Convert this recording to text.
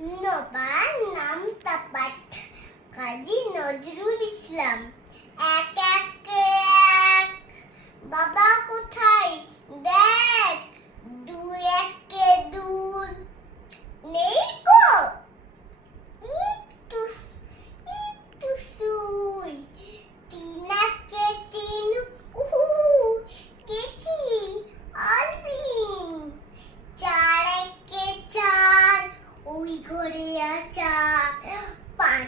নবার নাম তাপাট কাজী নজরুল ইসলাম। এক এক এক Theater. Bye.